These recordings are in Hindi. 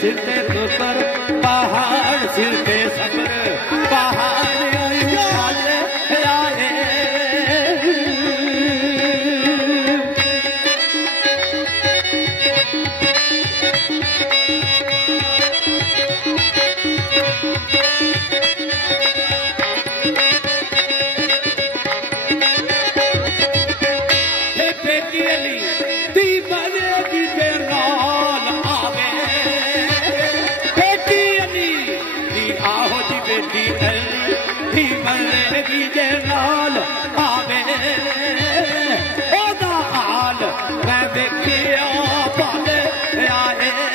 सिर पे पर पहाड़ सिर पे सब्र पहाड़ आए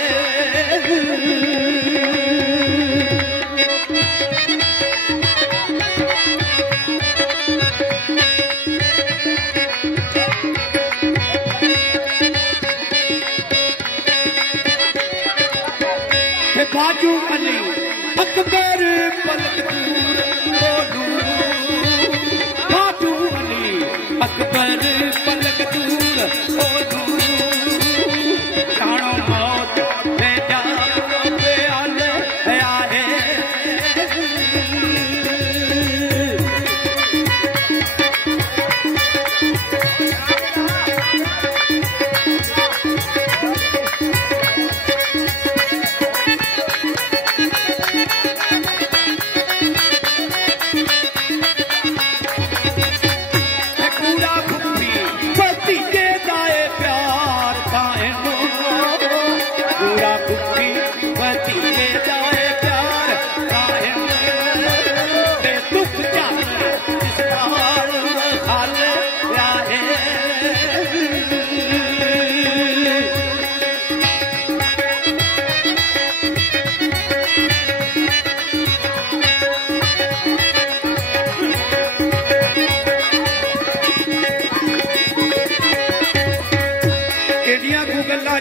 बाजू अली अकबर पलक दूर बाजू अली अकबर पलक दूर जानो मौत पे जानो पे आले आए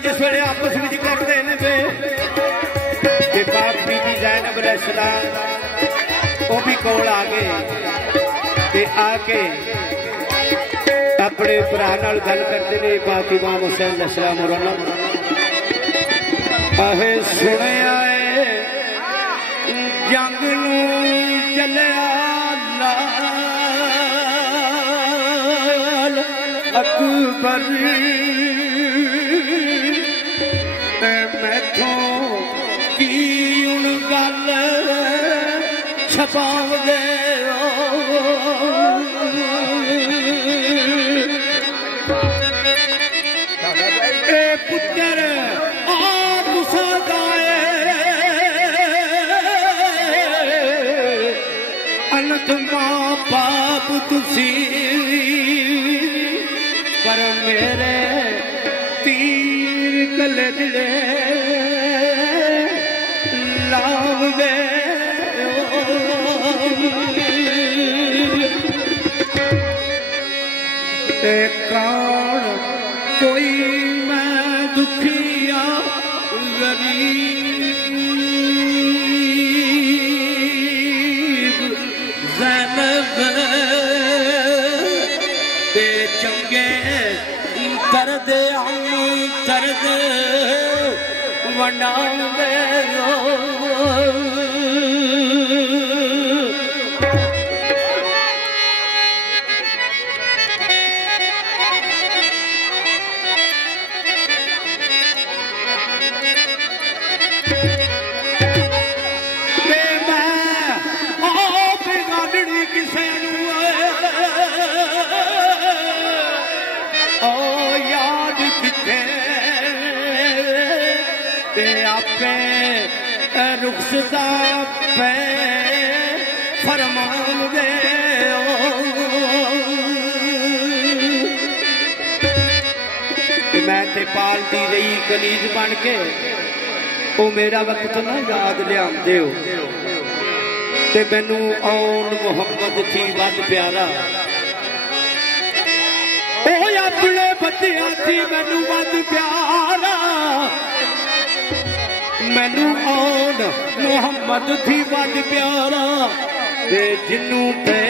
जिस वे आपस में करते हैं बाप बीबी जैनब रशदा वो भी कोल आ गए आके अपने भरा गल करते हैं बाप इमाम हुसैन अलैहिस्सलाम होरां आहे सुनिया जंग नूं चलिया लाल अकबर मैथों की उन गल छपाव दे तुसी पर मेरे तीर कले दिले लाव दे कान कोई मैं दुखिया गरीब ज़ैनब ते चंगे दर्द दर्द वंडावे रुखसदा पे फरमान दे मैं ते पालती रही कनीज बन के वो मेरा वक्त ना याद लियादे हो ते मैनू आउन मुहम्मद थी वध प्यारा अपने बच्चियां थी मैनू वध प्यारा मैनू आउन मुहम्मद थी वध प्यारा ते जिन्नू पे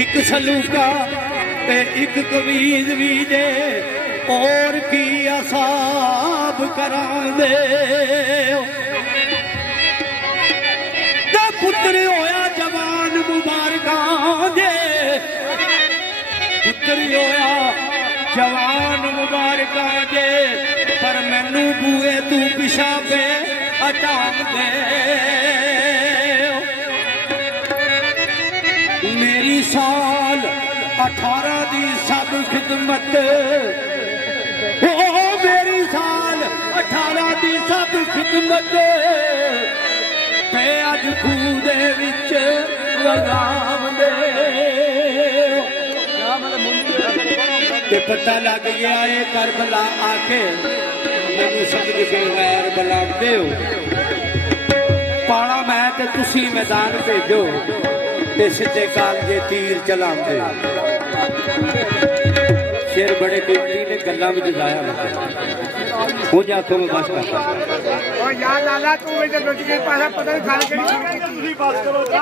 एक सलूका एक कमीज भी दे और की असाब करा दे पुत्र होया जवान मुबारका दे पुत्र होया जवान मुबारका दे पर मैनू बूए तू पिछा पे हटा दे मेरी साल 18 दी सब खिदमत ओ मेरी साल 18 दी सब खिदमत ते अज खूह दे विच लगाम दे ते पता लग गया ये करबला आके मैनू समझ के गैर बुलाते हो पाला मैं ते तुसी मैदान भेजो ते सिद्धे काल जे तीर चलाते शेर बड़े कीमती ने गल्लां विच जाया ना हो जाखो मैं बस करता और यार लाला तू मुझे लुट के पासा पता नहीं खाल के